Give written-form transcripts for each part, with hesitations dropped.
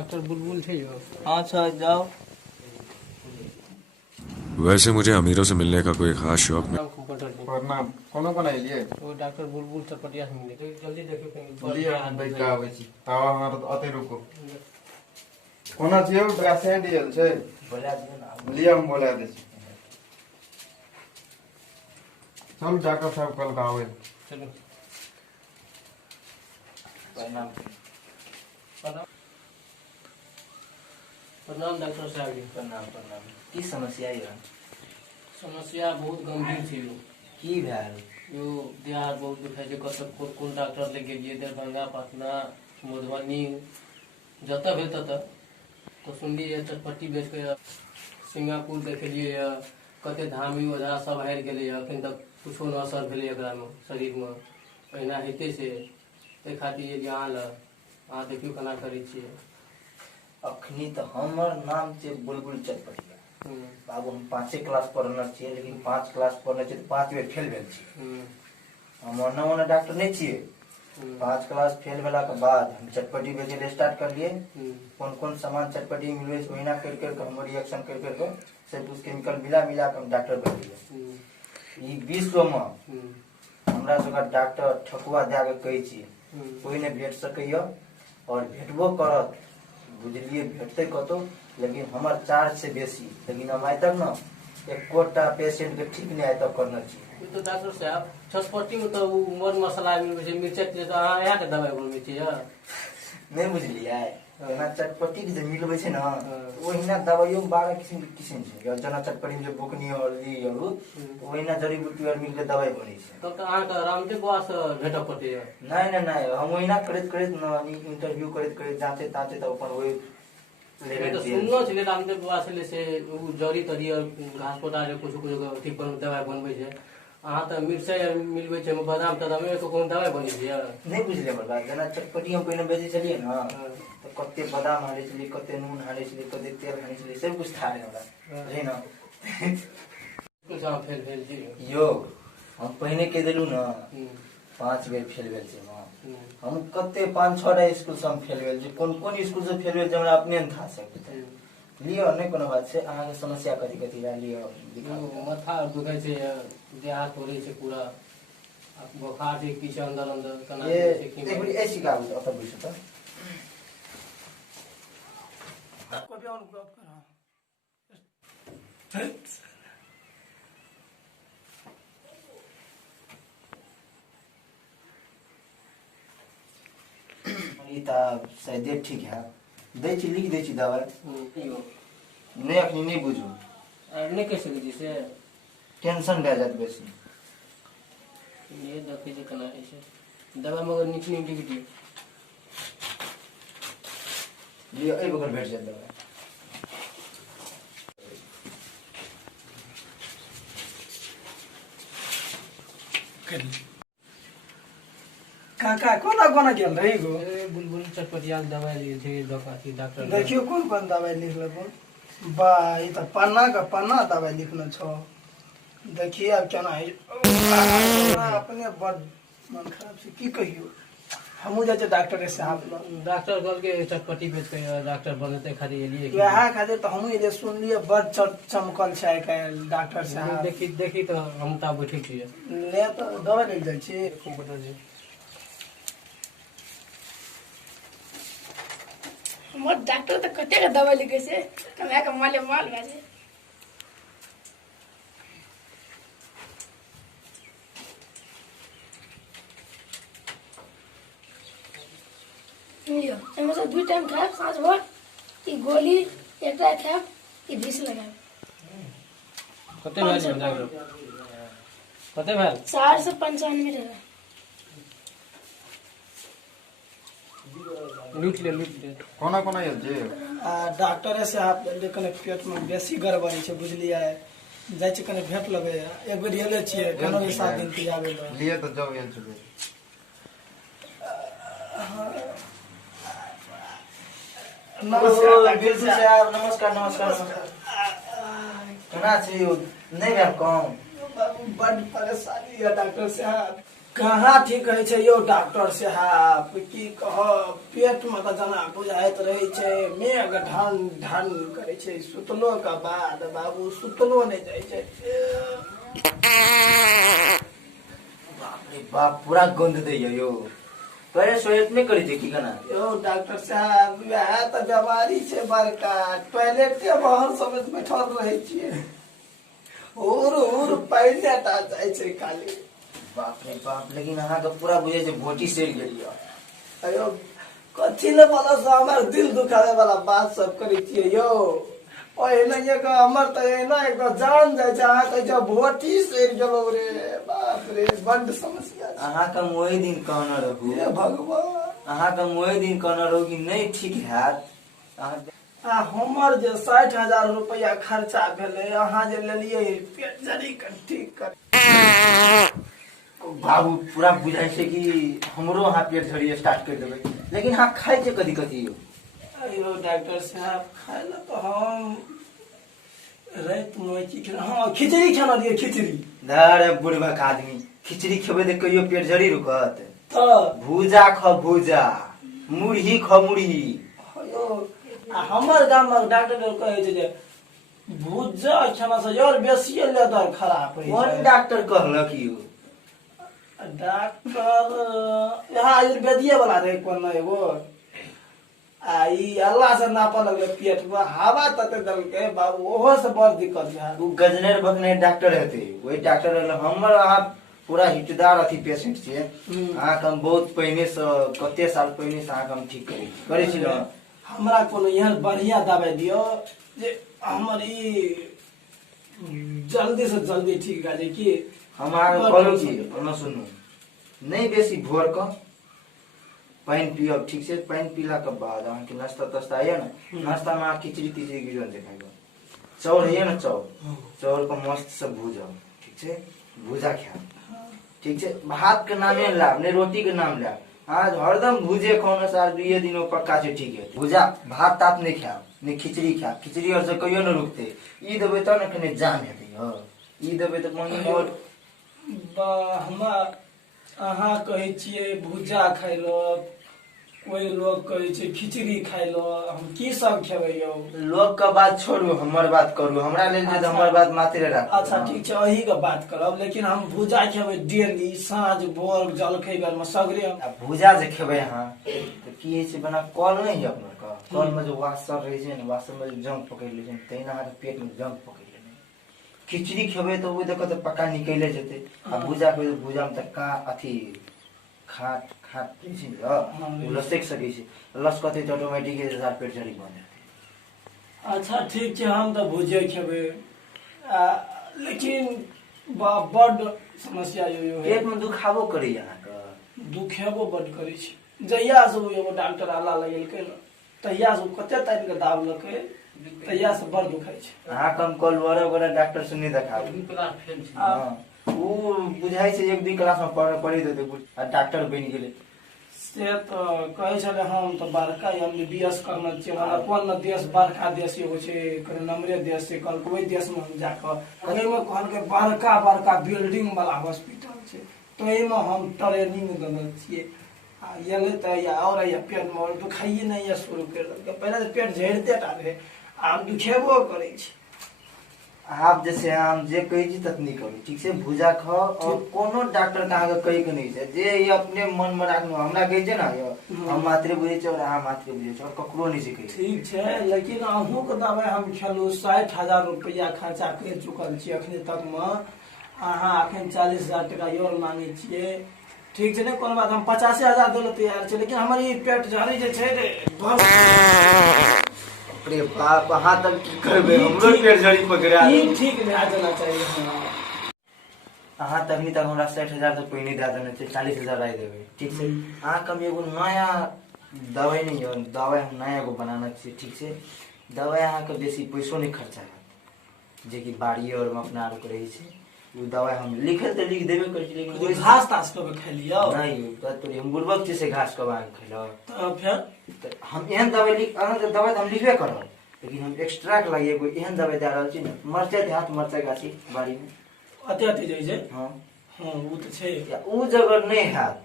Doctor बुलबुल थे जो। हाँ अच्छा जाओ। वैसे मुझे अमीरों से मिलने का कोई खास शौक नहीं। प्रणाम। कोनो कोना एलिए? वो डॉक्टर बुलबुल चटपटिया से मिले। जल्दी देखियो कहीं लिए हम भाई का आबै छी। आवा हमर अते रुको। कोना छियौ पेशेंट एल छै? बोला दियो ना। लिए हम बोला दे छी। चल डॉक्टर साहब कल का आवे। चलो। प्रणाम। प्रणाम डॉक्टर साहब जी। प्रणाम प्रणाम। की समस्या है? समस्या बहुत गंभीर थी यो। की भेल? यो देह हाथ बहुत दुखाई छै। कतऽ कोन डॉक्टर ले गेलिए, दरभंगा, पटना, मधुबनी, जतऽ भेल ततऽ तो सुनलिए चटपटी बेच के सिंगापुर देखलिए, कते धामी ओझा सब हारि गेलै। अखन तक कुछो न असर भेलै एकरा में, शरीर में। अहिना हेते से ताहि खातिर अहाँ लग अहाँ देखियो केना करै छियै। अखनी तो हमर नाम छै बुलबुल चटपटिया। बाबू हम 5 क्लास पढ़ने छियै, लेकिन 5 क्लास पढ़ने छियै तो 5 बेर फेल भेल छी। हम ओना डॉक्टर नहीं छियै। 5 क्लास फेल भेला के बाद हम चटपटी बेचे ले स्टार्ट कर लिए। कौन कौन सामान चटपटी मिलवे से ओहिना कर कर हम रिएक्शन कर कर के सब कुछ केमिकल मिला मिला के हम डॉक्टर बन गेलिए। ई विश्व में हमरा सबका डॉक्टर ठकुआ दे के कहै छी कोई नहीं भेट सकैया और भेटबो करत। बुझलिए भेटते कतो, लेकिन हमार चार्ज से बेसी। लेकिन हम आइ तक ना एकोटा पेशेंट के ठीक नहीं आइ तक करना चाहिए। तो डॉक्टर साहब चटपटी में तो मर मसाला मिलबै छै, मिर्चाई के अहाँ यहाँ के दवाई बनबै छियै? नहीं बुझलिए ना चटपटी के जे मिलबै छै ना ओहिना दवाइयों में 12 किस्म के किस्म छै। जना चटपटी में जे बुकनी हल्दी और ओहिना जड़ी बूटी और मिल के दवाई बनै छै। तब तो अहाँ के रामदेव बाबा से भेटऽ पड़ैया। नहीं हम ओहिना करैत करैत ना इंटरव्यू करैत करैत जांचे तांचे त अपन ओहि लेवल पे सुनलो छलै रामदेव बाबा से से उ जड़ी तड़ी और घास पोटा जे कुछ कुछ अथी पर दवाई बनबै छै। अहाँ तो मिर्चाई मिलबै छै, बादाम तादाम तो कोनो दवाई बनै छै? नहीं बुझलिए हमर बात। जना चटपटी हम पहिने बेचे छलिए ना तो कते बादाम हाले छलिए, कते नून हाले छलिए, कते तेल हाले छलिए, सब कुछ था रे हमरा रे ना। कुछ अहाँ फेल भेल छी यो हम पहिने के देलू ना 5 बेर फेल भेल छै। हम कते 5-6 स्कूल से हम फेल भेल छी। कोन कोन स्कूल से फेल भेल छै हमरा अपने न था सकते। लियो नहीं कोनो बात छै। अहाँ के समस्या कथी कथी बा लियो दिखाओ। माथा दुखाई छै, देह हाथ तोड़ै छै पूरा, बुखार छै पीछे अंदर अंदर केना ये छै कि एक मिनट ऐसी का होता अत बुझ त कभी और गप करा। ई त शायद ठीक है। दै छी लिख दै छी दवाई। नहीं अखनी नहीं बुझू। नहीं कह सकै छी से टेंशन भए जात बेसी। ये देखै छै केना होइ छै दवाई मगर नीक नीक लिख दियौ। लियो ए बगल भेट जात दवाई। काका कोना कोना गेल रही गो? बुलबुल चटपटिया के दवाई लिए थे डॉक्टर। देखियो कौन कौन दवाई लिखल बा। ई तो पन्ना का पन्ना दवाई लिखना छो। देखिए अब केना है। अपने बड़ मन खराब से की कहियो। हमू जाते डॉक्टर साहब लग। डॉक्टर कहल के चटपटी बेच के डॉक्टर बनते खाली एलिए वह खातिर तो हमू ये सुन लिए बड़ चमकल छै काल डॉक्टर साहब। देखी देखी तो हम ता बैठे छियै ले तो दवाई ले जाइ छी। मोर डॉक्टर तो कते का दवाई लिखे से कमा के माले माल गाजे। लियो एमे से 2 टाइम खाब साँझ भर। ई गोली एकटा खाब, ई 20 लगाब। कते भेल डॉक्टर? कते भेल? 495 टका। लूट ले कोना कोना एल जे? डॉक्टर साहब कने पेट में बेसी गड़बड़ी छै बुझलिए। जाइ छी कने भेट लेबै। एक बेर एले छियै कोनो भी 7 दिन तियाबे ल। लिए तो जाओ एल छबे। नमस्कार बिल्कुल साहब। नमस्कार नमस्कार नमस्कार। केना छी? नहीं भेल कम? बाबू बड़ परेशानी है डॉक्टर साहब। कहाँ ठीक है छै यौ डॉक्टर साहब, की कह पेट में तो जना बुझाइत रहे छै, मेघ ढन ढन करे छै, सुतलो के बाद बाबू सुतलो नहीं जाय छै। बाप रे बाप पूरा गंध दैया यो। तोरे सोयत नहीं करी की कना यो डॉक्टर साहब वह तो बीमारी छै बड़का, टॉयलेट के बाहर समेत बैठल रहे छियै, उर पहिले टा जाय छै खाली। बाप रे बाप, लेकिन अहाँ के पूरा बुझे छै भोटी सेल गेलियो। अयो कथी ले बोला से हमर दिल दुखावे वाला बात सब करे छियै यो। ओहिना एक हमर त एना एक जान जाय छै, अहाँ कहै छै भोटी सेल गेलो रे, बाप रे बड़ समस्या छै। अहाँ के मोए दिन कहना रहू, हे भगवान, अहाँ के मोए दिन कहना रहू कि नहीं ठीक हैत। अहाँ हमर जे 60,000 रुपया खर्चा भेले, अहाँ जे लेलिए पेट जरी कर ठीक कर। बाबू पूरा बुझाई छै कि हमरो अहाँ पेट झड़ी स्टार्ट कर देबै, लेकिन अहाँ खाइ छै कथी कथी यो। अयो डॉक्टर साहब खाए ला तो हम रात में की खेला, हाँ खिचड़ी खाना दिए खिचड़ी। धरे बुढ़बक आदमी, खिचड़ी खेबै त कहियो पेट झड़ी रुकत। तो भूजा ख भूजा, मुरही ख मुरही। अयो हमर गाम में डॉक्टर लोग कहे छै जे भुजा खाना से और बेसी लेदर खराब होय कोन छै। डॉक्टर कहलक यो। डॉक्टर यहाँ आयुर्वेदिये वाला रहे कोन एगो, आ ई अल्लाह से नापा लगले पेट में, हवा तते दलके बाबू, ओहो से बड़ दिक्कत है। उ गजनेर बकनेर डॉक्टर हेते, वही डॉक्टर रहल। हमर अहाँ पूरा हिटदार अथी पेशेंट छियै। अहाँ के हम बहुत पहिने से, कते साल पहिने से अहाँ के हम ठीक करै छी न। हमरा कोनो यहाँ बढ़िया दवाई दियो जे हमर ई जल्दी से जल्दी ठीक भए जाए कि। हम अहाँ के कहलौ छी, ओना सुनू, नहीं बेसी भोर क पानी पियब, ठीक छै। पानी पीला के बाद अहाँ के नाश्ता तास्ता आइए न, नाश्ता में अहाँ खिचड़ी तिचड़ी गिरन दे खाइब। चाउर है न, चाउर को मस्त से भूजब, ठीक छै, भूजा खाएब, ठीक छै। भात के नामे लाब, नहीं रोटी के नाम लाब। आज हरदम भूजे खाने से आज 2 दिन पक्का छै ठीक है। भूजा भात तात नहीं खाएब, नहीं खिचड़ी खाएब, खिचड़ी और से कहियो न रुकते। ई देबै त न कने जान हेतै ह, ई देबै त मनी और हमरा अहाँ कहै छियै भुजा खाइ लो, कोई लोग कहै छै खिचड़ी खाइ लो, हम की सब खेबै यौ। लोग का बात छोड़ू, हमर बात करू। हमरा लेल जे हमर बात मात्र राखू। अच्छा ठीक छै, अही के बात करब, लेकिन हम भुजा खेबै डेली, साँझ भोर जलखै बेर में सगरे। आ भुजा जे खेबै अहाँ त की होइ छै, बना कल नहीं है अपना का, कल में जो वासर रहे छै न, वासर में जो जंग पकड़ ले छै, तहिना अहाँ के पेट में जंग पकड़ लेने। खिचड़ी खेबै त ओ देखो त पक्का निकले जेतै, आ भुजा खेबै त भुजा में त का अथी खाट खाट छै न, लसक सकै छै, लसकतै त ऑटोमेटिक पेट झड़ी बन जेतै। अच्छा ठीक छै, हम तो भुजे खेबै, लेकिन बड़ समस्या यो पेट में दुखाबो करे अहाँ के, दुखेबो बड़ करे छै। जहिया से एगो डॉक्टर आला लगेलकै न, तहिया से कते टाइम के दाबलकै, तहिया से बड़ दुखाइ छै। अहाँ कम कल बड़ा डॉक्टर से नहीं देखाबू। वो बुझाई छै 1-2 क्लास में पढ़ी देते आ डॉक्टर बन गेले। से तो कहे छले हम तो बड़का MBBS करना चाहिए, अपन देश बड़का देश एगो छै, नंबरे देश से कल कोई देश में हम जाकर कहीं में कहल के बड़का बड़का बिल्डिंग वाला हॉस्पिटल छै, तो में हम ट्रेनिंग देने छियै। आ ये तो या और या पेट में दुखाइए नहीं है शुरू कर देलकै, पहले तो पेट झड़ते टा रहे, आब दुखेबो करे छै। आप जैसे हम जे कही छी ततनी करू, ठीक छै। भुजा खाओ और कोनो डॉक्टर का आगे कही के नहीं छै, जे ये अपने मन में राखनु। हमरा कहे छै ना यो, हम मात्रे बुझे छै और अहाँ मात्रे बुझे छै, और ककरो नहीं छै कही। ठीक छै, लेकिन अहूँ के दवाई हम खेलू, 60,000 रुपया खर्चा कर चुकल छी अखने तक में, अहाँ अखन 40,000 टका और मांगे छियै, ठीक छै ने। कोनो बात, हम 85,000 देले तैयार छै, लेकिन हमर ई पेट झड़ी जे छै रे, अरे बाप, अहाँ तक की करबे, हमरो पेट झड़ी पकड़ा। ई ठीक भए जाना चाहिए हमरा। अहाँ तभी तक हमरा 60,000 से पहिने दे देने छै, 40,000 आइ देबै, ठीक छै। अहाँ कम एगो नया दवाई नहीं है, दवाई हम नया एगो बनाना छै, ठीक छै। दवाई अहाँ के बेसी पैसो नहीं खर्चा हैत, जे कि बाड़ी और में अपना आर रहे छै। वो दवाई हम लिखे तो लिख देबे कर छी, लेकिन घास तास कब खेलियो नहीं तो हम बुर्बक से घास कबा खेलो। तो फिर हम एहन दवाई लिख, अहाँ दवाई हम लिखबे करब, लेकिन हम एक्स्ट्रा के लागि एगो एहन दवाई दे रहल छी न, मरचाई देहात मरचाई गाछी बाड़ी में अते अते जाइ छै। हाँ हाँ वो तो छै। या उ जगह नहीं हैत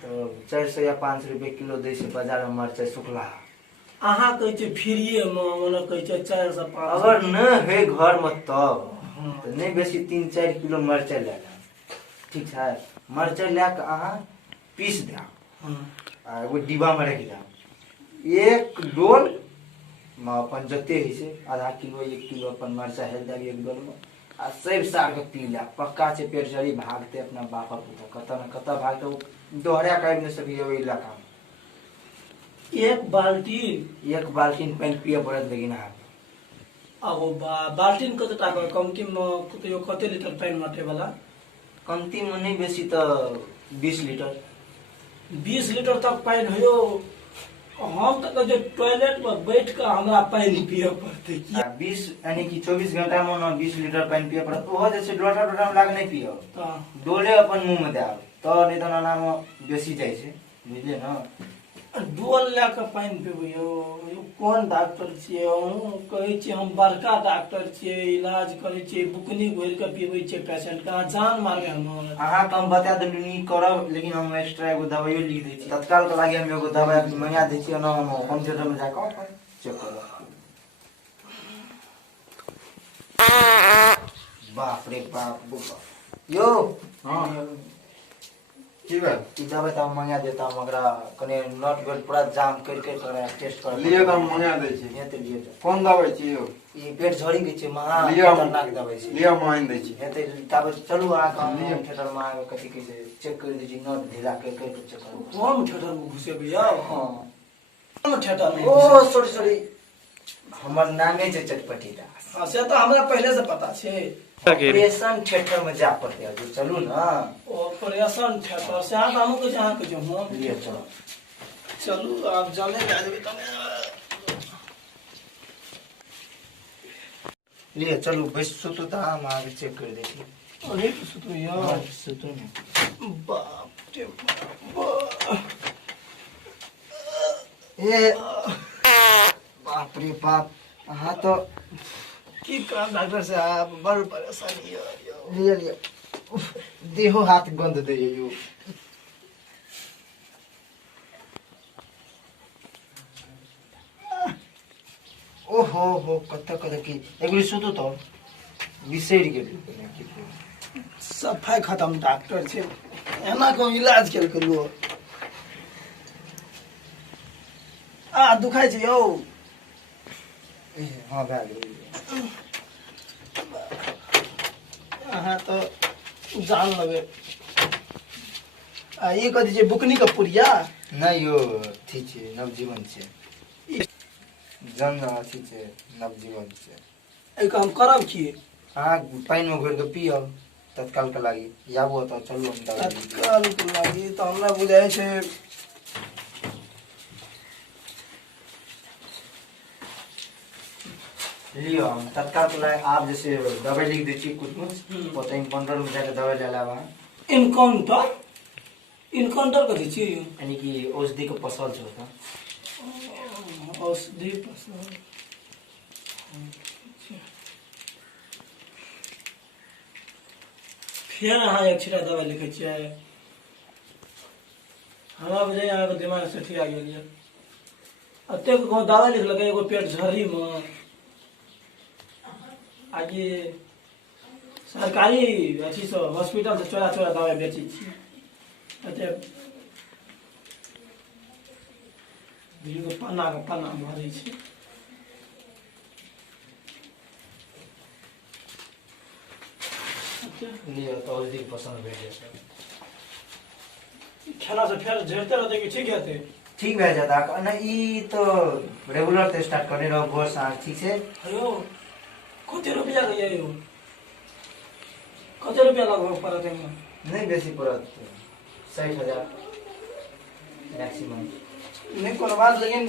तो 400 या 500 रुपए किलो दै छै बाजार में मरचाई सुखला। अहाँ कहै छै फ्रीए में मने कहै छै 400 500। अगर न है घर में तब तो नहीं बेसी 3-4 किलो मरचाई ले लेब, ठीक है। मरचाई लेके अहाँ पीस देब आ एगो डिब्बा में रख देब। एक डोल में अपन जते है से आधा किलो 1 किलो अपन मरचाई हेल देब एक डोल में आ सब सार के पी ले। पक्का छै पेट चढ़ी भागते अपना बापा पुता कत न कत भागते दोहरा के आबि नहीं सकै ओइ इलाका में। एक बाल्टीन पानी पिए पड़त लेकिन अहाँ अब बाल्टीन कते टाका कमती में कते लीटर पानी माटे वाला? कमती में नहीं बेसी तो 20 लीटर। 20 लीटर तक पानी हो। हम तो जो टॉयलेट में बैठ के हमरा पानी पिए पड़ते। 20 यानी कि 24 घंटा में ना 20 लीटर पानी पिए पड़त। ओहो जैसे लोटा में लाग नहीं पियो डोले अपन मुंह में देब तो नहीं तो नाना में बेसी जाय छै बुझलिए ना। डोल लेके पानी पीबे यो कोन डॉक्टर छियै? हम कहै छी हम बड़का डॉक्टर छियै, इलाज करै छियै, बुकनी घोर के पीबै छियै पेशेंट का जान मारबे हम। अहाँ के हम बता देलु नी करब लेकिन हम एक्स्ट्रा एगो दवाइयो लिख दै छी तत्काल के लागि। हम एगो दवाई मंगा दै छी ना हम होम थिएटर में जाके चेक करब। बाप रे बाप यो हाँ की बात ई दवाई तो मंगा देता हम ओकरा कने नट बोल्ट पूरा जाम कर टेस्ट कर लिए तो हम मंगा दै छी। ये तो लिए कौन दवाई छी यो? ई पेट झड़ी के छै महा लिया खतरनाक दवाई छै। लिया मान दै छी। हेते तब चलू आ के हम थिएटर में आके कथि के चेक कर दै छी नट ढीला कर चेक कर। हम थिएटर में घुसेबै यौ? हां हम थिएटर में ओ सॉरी हमर नामे छै चटपटी दास। हां से तो हमरा पहले से पता छै। ऑपरेशन थिएटर में जा पड़ते है चलू ना। ऑपरेशन थिएटर से हम को जहां के हम लिए चलो चलू आप जाने ले जेबै तने। लिए चलू बैस सुतू तो हम आगे चेक कर दै छी। अरे तो सुतो यार सुतू ने। बाप रे बाप। ए बाप रे बाप अहाँ तो की काम डॉक्टर साहब बड़ परेशानी है। लिए देहो हाथ गंध दे यो। ओहो हो कत की एगुरी सुतू तो बिसरि गेल। सफाई खत्म डॉक्टर छै एना को इलाज केल करियो। आ दुखाई छै यौ? हाँ भए गेल। अहाँ तो जान लगे। आ ये कथी छै बुकनी के पुरिया? नहीं यो अथी छै नवजीवन छै जन अथी छै नवजीवन छै। ए काम करब की? अहाँ पानि में घोर के पियब तत्काल के लागि याबो तो चलू हम दवाई तत्काल के लागि तो हमरा बुझाय छै लियो हम तत्काल के लागि आप जैसे दवाई लिख दै छी कुछ ओतै काउंटर में जाके दवाई ले लेब अहाँ। इनकाउंटर कथी छी? यानी कि औषधि के पसल छै ओतऽ। औषधि पसल फिर अहाँ एक छिटा दवाई लिखै छियै? हमरा बुझाय अहाँके दिमाग से ठीक आ गेल ये। अतेक को दवाई लिखलकै एगो पेट झड़ी में। आगे सरकारी अथी से हॉस्पिटल से चोरा दवाई बेची छी। अते दियो पन्ना भरै छै। लियो तो औषधि के पसल भेट जेतै। खेला से फिर झड़ते रहते कि ठीक हेतै? ठीक भए जाता ना ई तो रेगुलर तो स्टार्ट करने रहो भोर साँझ ठीक छै। हेलो कते रुपया के यो? कते रुपया लगभग पड़त है? नहीं बेसी पड़त 60,000 मैक्सिमम। नहीं कोनो बात लेकिन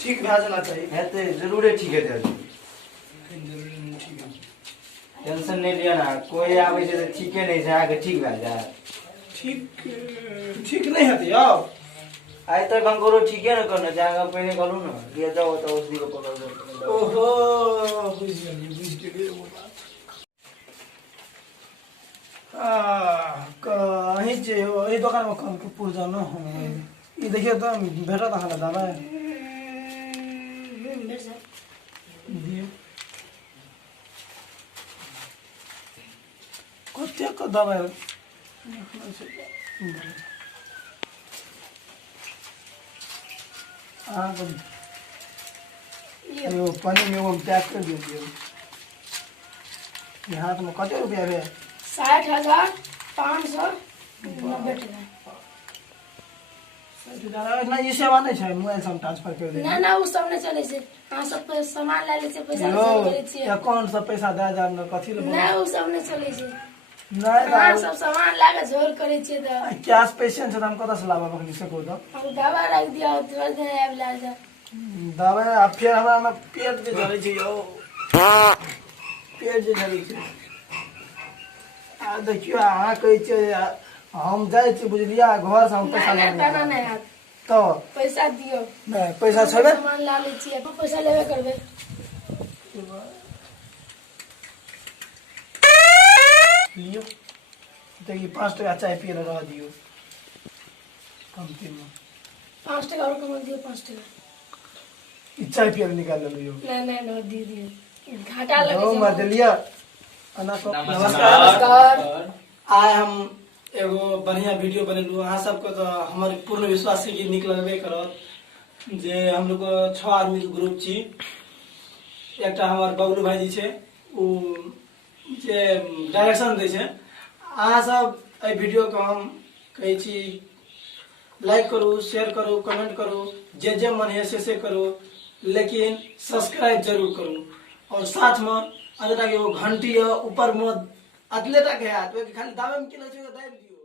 ठीक भए जाना चाहिए। हेतै जरूरे ठीक हेतै। ठीक है टेंशन नहीं लिया ना कोई आबै छै त ठीके नहीं छै आके ठीक भए जाए। ठीक नहीं हेतै यौ? आइ तक हम करो ठीके न करना चाहे पहले करू ना ले जाओ तो औषधि को पकड़। ओहो बुझ गेलियै वो बात। में कल के पुर्जा न हो ई देखिए तो भेटत अहाँलाई दबाई भेट जाए दियो कतेको दबाई अहाँको यो पनि एगो प्याक कर दियो ये हाथ में कते रुपया भे 60,590 टका ना ई सेवा नहीं छै मोबाइल से हम ट्रांसफर कर दे ना ना उ सब नहीं चले छै अहाँ सब पे सामान ले ले छै पैसा यो नहीं करे छियै अकाउंट से पैसा दे जा न कथि ले ना उ सब नहीं चले छै नहीं अहाँ सब सामान लाके झोर करे छियै त कैश पेशेंट छै त हम कतऽ से लाबा बकली सको तो हम दवा रख दिया तुरंत दिन आबि ला जा दबाई आ फिर हमरा में पेट जे धरै छै यो पेट जे धरै छै आ देखियो अहाँ कहै छै हम जाइ छी बुझलिया घर से हम पैसा नहीं ले ताना नहीं हाथ तो पैसा दियो नहीं पैसा छबे सामान ला ले छियै पैसा लेबे करबे लियो देखिए 5 टका चाय पिए रह दियो कम में 5 टका और कम दियो 5 टका ई चाय पिए निकाल लियो नहीं नहीं नहीं दियो घाटा लगे ओ छै मत लिया अना को नमस्कार आइ हम एगो बढ़िया वीडियो बनेलू अहाँ सबके तो हमर पूर्ण विश्वास है कि नीक लगबे करत जे हम लोग 6 आदमी के ग्रुप छी एकटा हमर बबलू भाईजी छै उ जे डायरेक्शन दै छै अहाँ सब एहि वीडियो को हम कहै छी लाइक करू शेयर करू कमेंट करू जे जे मन है से करू लेकिन सब्सक्राइब जरूर करू और साथ में अगर वो घंटी ऊपर में अतले तक है तो खाली दावे में कि दाबि दियो